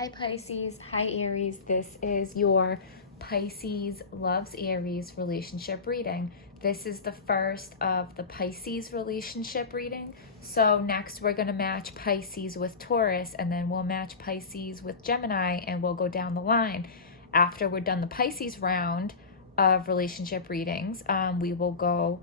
Hi Pisces, hi Aries. This is your Pisces loves Aries relationship reading. This is the first of the Pisces relationship reading. So next we're going to match Pisces with Taurus, and then we'll match Pisces with Gemini, and we'll go down the line. After we're done the Pisces round of relationship readings, we will go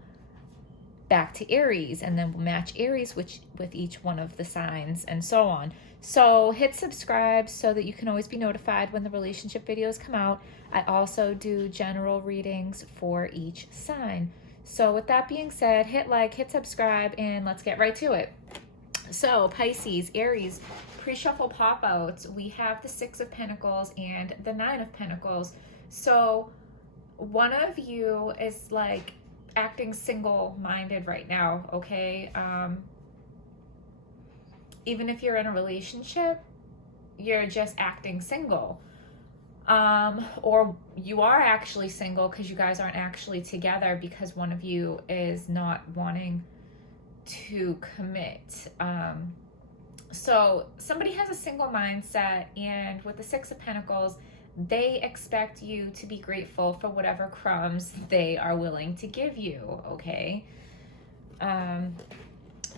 back to Aries, and then we'll match Aries with each one of the signs and so on. So hit subscribe so that you can always be notified when the relationship videos come out. I also do general readings for each sign. So with that being said, hit like, hit subscribe, and let's get right to it. So Pisces, Aries, pre-shuffle pop-outs, we have the Six of Pentacles and the Nine of Pentacles. So one of you is like acting single-minded right now, okay? Even if you're in a relationship, you're just acting single. Or you are actually single because you guys aren't actually together because one of you is not wanting to commit. So somebody has a single mindset, and with the Six of Pentacles, they expect you to be grateful for whatever crumbs they are willing to give you, okay?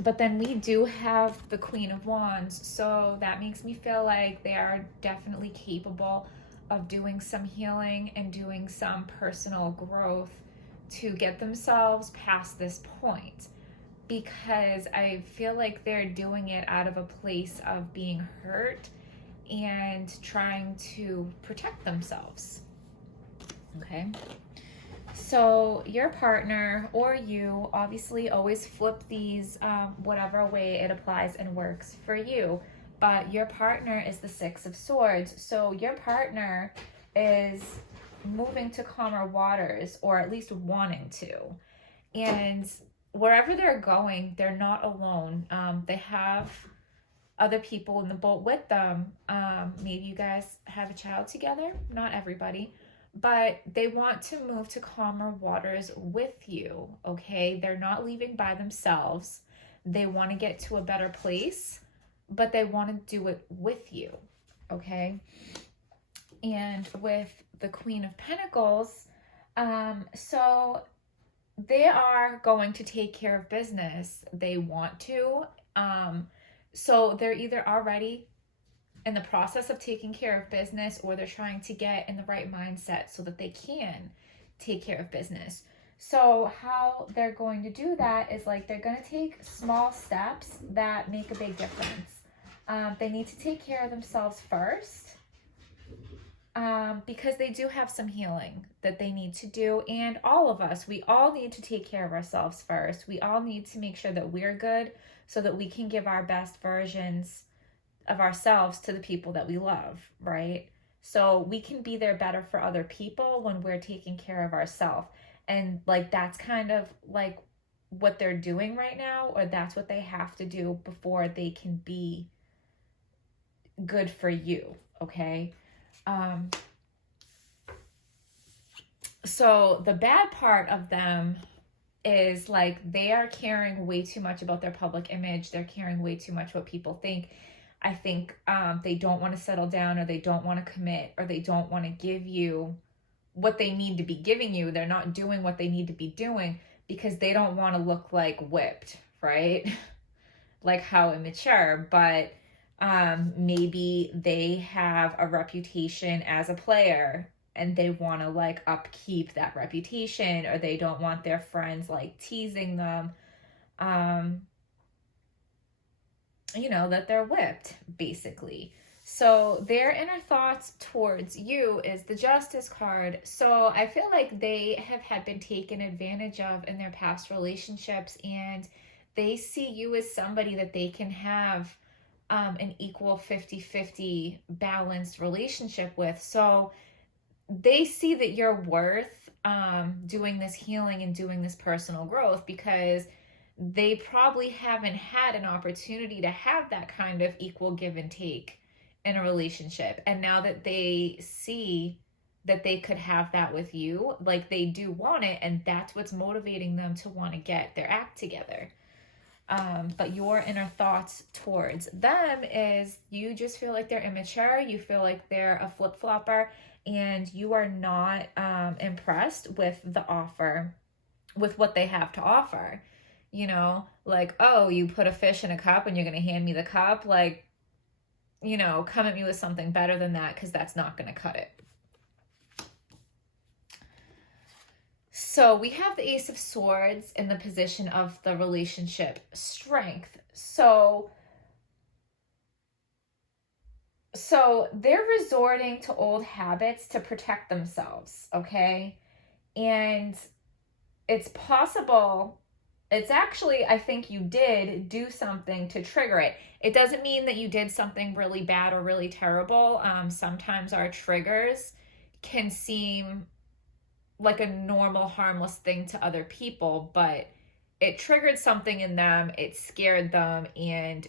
But then we do have the Queen of Wands, so that makes me feel like they are definitely capable of doing some healing and doing some personal growth to get themselves past this point, because I feel like they're doing it out of a place of being hurt and trying to protect themselves, okay? So your partner or you obviously always flip these whatever way it applies and works for you. But your partner is the Six of Swords. So your partner is moving to calmer waters, or at least wanting to. And wherever they're going, they're not alone. They have other people in the boat with them. Maybe you guys have a child together, not everybody. But they want to move to calmer waters with you, okay? They're not leaving by themselves. They want to get to a better place, but they want to do it with you, okay? And with the Queen of Pentacles, so they are going to take care of business. They want to. So they're either already in the process of taking care of business, or they're trying to get in the right mindset so that they can take care of business. So how they're going to do that is like they're going to take small steps that make a big difference. They need to take care of themselves first, because they do have some healing that they need to do. And all of us, we all need to take care of ourselves first. We all need to make sure that we're good so that we can give our best versions of ourselves to the people that we love, right? So we can be there better for other people when we're taking care of ourselves. And like that's kind of like what they're doing right now, or that's what they have to do before they can be good for you, okay? So the bad part of them is like they are caring way too much about their public image. They're caring way too much what people think. I think they don't want to settle down, or they don't want to commit, or they don't want to give you what they need to be giving you. They're not doing what they need to be doing because they don't want to look like whipped, right? Like how immature. But maybe they have a reputation as a player and they want to like upkeep that reputation, or they don't want their friends like teasing them. That they're whipped, basically. So their inner thoughts towards you is the Justice card. So I feel like they have been taken advantage of in their past relationships, and they see you as somebody that they can have an equal 50-50 balanced relationship with. So they see that you're worth doing this healing and doing this personal growth, because they probably haven't had an opportunity to have that kind of equal give and take in a relationship. And now that they see that they could have that with you, like they do want it, and that's what's motivating them to want to get their act together. But your inner thoughts towards them is you just feel like they're immature. You feel like they're a flip-flopper, and you are not impressed with the offer, with what they have to offer. You know, like, oh, you put a fish in a cup and you're going to hand me the cup? Like, you know, come at me with something better than that, because that's not going to cut it. So we have the Ace of Swords in the position of the relationship strength. So they're resorting to old habits to protect themselves, okay? And it's possible, it's actually, I think you did do something to trigger it. It doesn't mean that you did something really bad or really terrible. Sometimes our triggers can seem like a normal, harmless thing to other people, but it triggered something in them, it scared them, and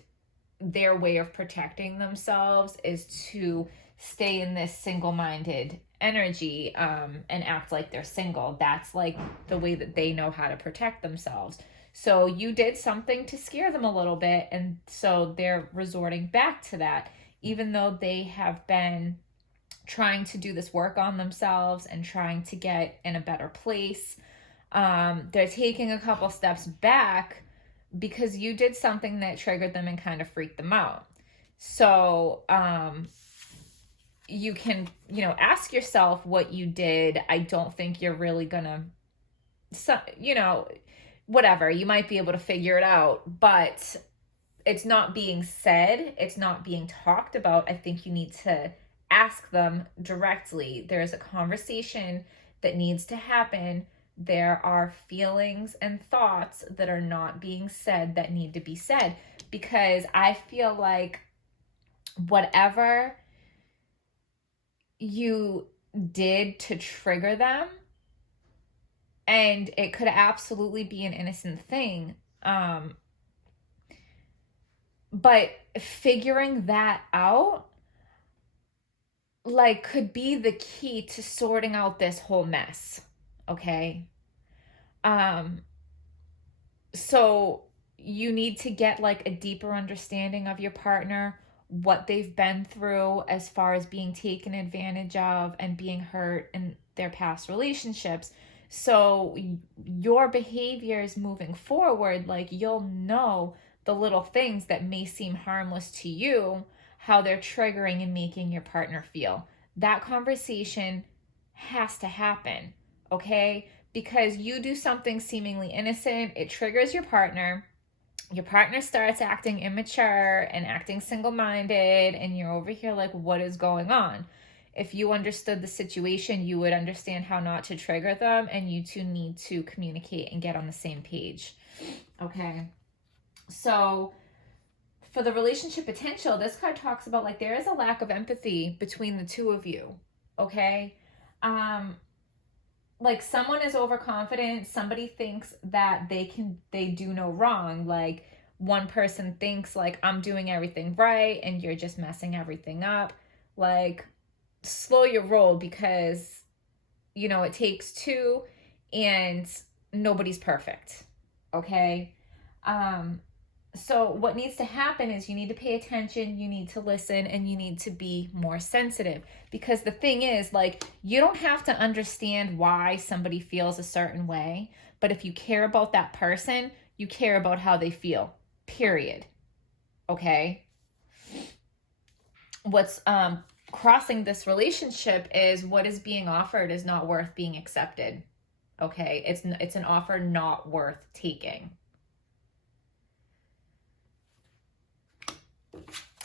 their way of protecting themselves is to stay in this single-minded energy, and act like they're single. That's like the way that they know how to protect themselves. So you did something to scare them a little bit, and so they're resorting back to that, even though they have been trying to do this work on themselves and trying to get in a better place. They're taking a couple steps back because you did something that triggered them and kind of freaked them out. So you can, you know, ask yourself what you did. I don't think you're really gonna, you know, whatever, you might be able to figure it out, but it's not being said, it's not being talked about. I think you need to ask them directly. There's a conversation that needs to happen. There are feelings and thoughts that are not being said that need to be said, because I feel like whatever you did to trigger them, and it could absolutely be an innocent thing, but figuring that out, like, could be the key to sorting out this whole mess, okay? So you need to get like a deeper understanding of your partner, what they've been through as far as being taken advantage of and being hurt in their past relationships. So your behaviors moving forward, like, you'll know the little things that may seem harmless to you, how they're triggering and making your partner feel. That conversation has to happen, okay? Because you do something seemingly innocent, it triggers your partner starts acting immature and acting single-minded, and you're over here like, what is going on? If you understood the situation, you would understand how not to trigger them, and you two need to communicate and get on the same page, okay? So for the relationship potential, this card talks about like there is a lack of empathy between the two of you, okay? Like someone is overconfident, somebody thinks that they do no wrong. Like one person thinks like, I'm doing everything right and you're just messing everything up. Like, slow your roll, because, you know, it takes two and nobody's perfect, okay? So what needs to happen is you need to pay attention, you need to listen, and you need to be more sensitive. Because the thing is, like, you don't have to understand why somebody feels a certain way, but if you care about that person, you care about how they feel, period. Okay? What's crossing this relationship is what is being offered is not worth being accepted. Okay? It's an offer not worth taking.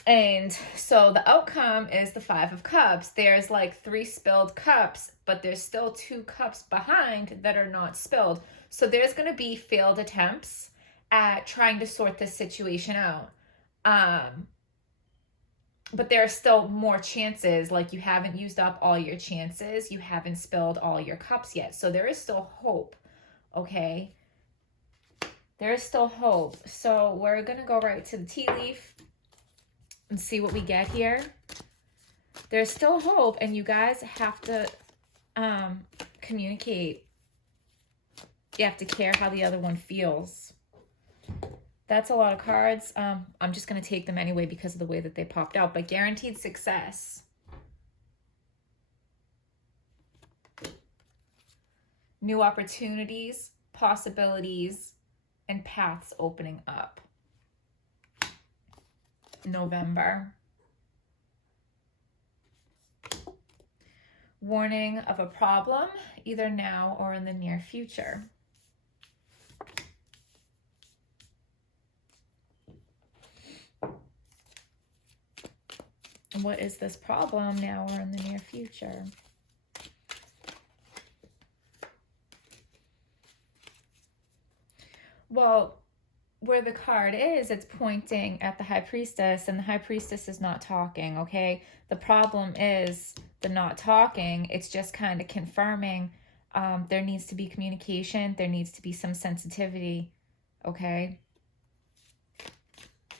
And so the outcome is the Five of Cups. There's like 3 spilled cups, but there's still 2 cups behind that are not spilled. So there's going to be failed attempts at trying to sort this situation out. But there are still more chances. Like, you haven't used up all your chances. You haven't spilled all your cups yet. So there is still hope, okay? There is still hope. So we're going to go right to the tea leaf and see what we get here. There's still hope, and you guys have to communicate. You have to care how the other one feels. That's a lot of cards. I'm just going to take them anyway because of the way that they popped out. But guaranteed success. New opportunities, possibilities, and paths opening up. November. Warning of a problem, either now or in the near future. What is this problem now or in the near future? Well, where the card is, it's pointing at the High Priestess, and the High Priestess is not talking, okay? The problem is the not talking. It's just kind of confirming there needs to be communication. There needs to be some sensitivity, okay?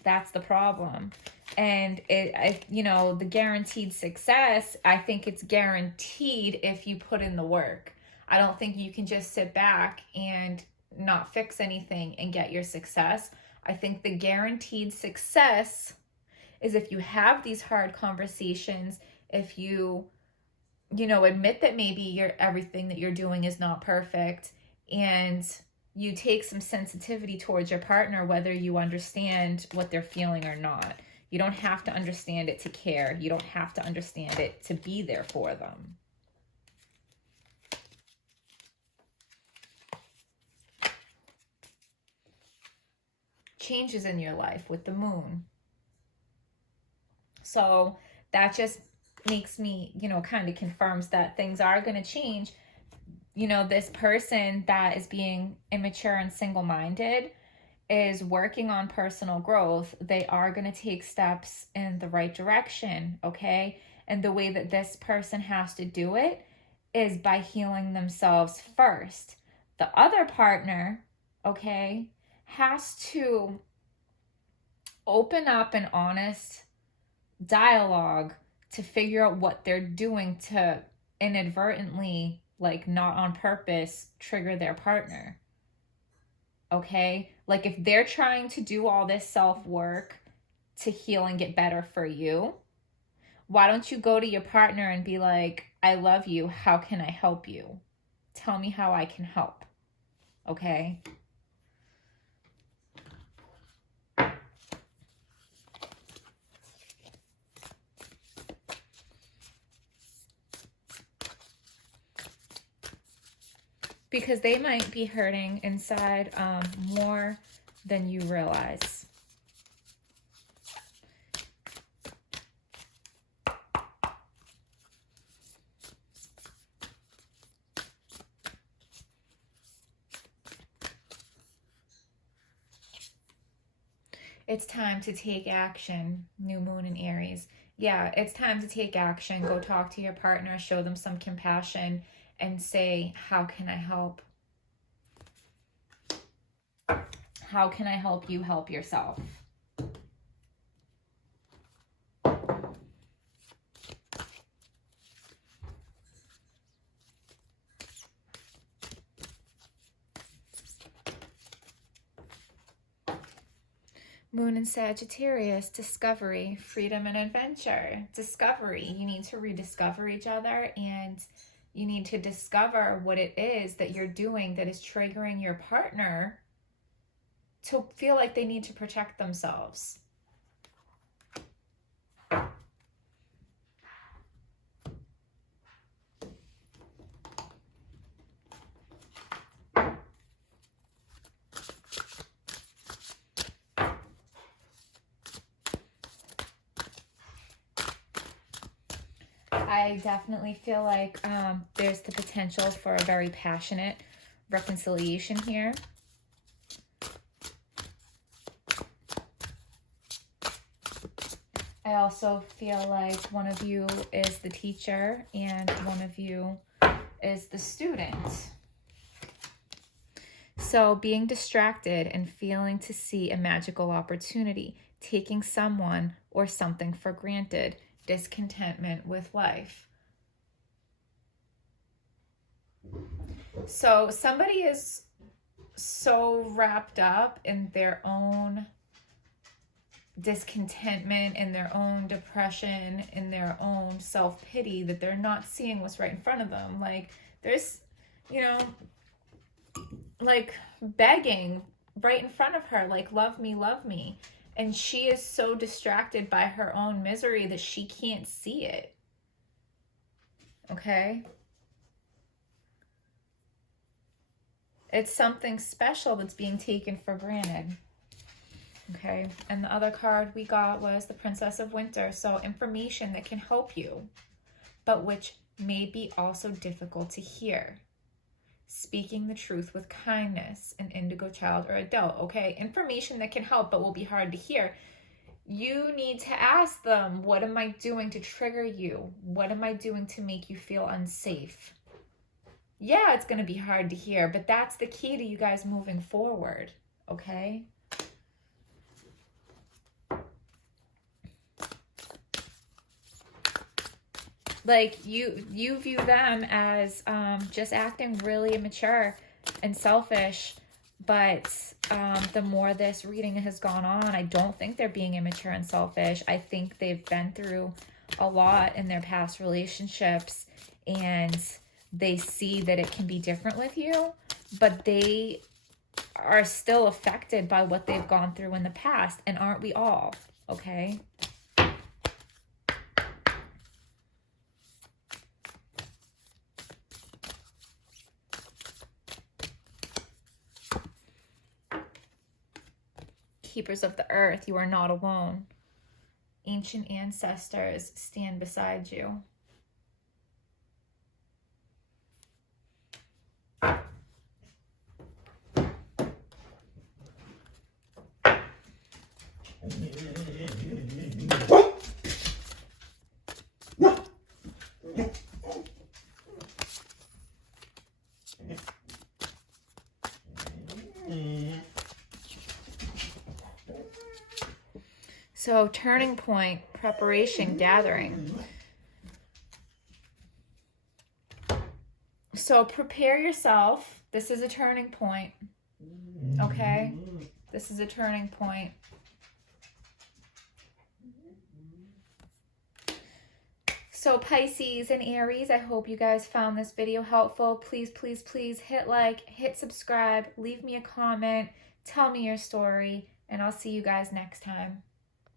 That's the problem. And the guaranteed success, I think it's guaranteed if you put in the work. I don't think you can just sit back and not fix anything and get your success. I think the guaranteed success is if you have these hard conversations, if you admit that maybe everything that you're doing is not perfect, and you take some sensitivity towards your partner, whether you understand what they're feeling or not. You don't have to understand it to care. You don't have to understand it to be there for them. Changes in your life with the moon. So that just makes me, kind of confirms that things are going to change. This person that is being immature and single-minded is working on personal growth. They are going to take steps in the right direction, okay? And the way that this person has to do it is by healing themselves first. The other partner, okay, has to open up an honest dialogue to figure out what they're doing to inadvertently, like not on purpose, trigger their partner. Okay? Like if they're trying to do all this self-work to heal and get better for you, why don't you go to your partner and be like, I love you. How can I help you? Tell me how I can help. Okay? Because they might be hurting inside more than you realize. It's time to take action, new moon in Aries. Yeah, it's time to take action. Go talk to your partner, show them some compassion, and say, how can I help? How can I help you help yourself? Moon in Sagittarius, discovery, freedom and adventure. Discovery, you need to rediscover each other, and you need to discover what it is that you're doing that is triggering your partner to feel like they need to protect themselves. I definitely feel like there's the potential for a very passionate reconciliation here. I also feel like one of you is the teacher and one of you is the student. So being distracted and failing to see a magical opportunity, taking someone or something for granted, discontentment with life. So somebody is so wrapped up in their own discontentment, in their own depression, in their own self-pity, that they're not seeing what's right in front of them. Like, there's, you know, like begging right in front of her, like, love me, love me. And she is so distracted by her own misery that she can't see it. Okay? It's something special that's being taken for granted. Okay, and the other card we got was the Princess of Winter. So information that can help you, but which may be also difficult to hear. Speaking the truth with kindness, an indigo child or adult. Okay, information that can help but will be hard to hear. You need to ask them, what am I doing to trigger you? What am I doing to make you feel unsafe? Yeah, it's going to be hard to hear, but that's the key to you guys moving forward. Okay? Like, you view them as just acting really immature and selfish, but the more this reading has gone on, I don't think they're being immature and selfish. I think they've been through a lot in their past relationships, and they see that it can be different with you, but they are still affected by what they've gone through in the past, and aren't we all? Okay? Keepers of the earth, you are not alone. Ancient ancestors stand beside you. So, turning point, preparation, gathering. So, prepare yourself. This is a turning point. Okay? This is a turning point. So, Pisces and Aries, I hope you guys found this video helpful. Please, please, please hit like, hit subscribe, leave me a comment, tell me your story, and I'll see you guys next time.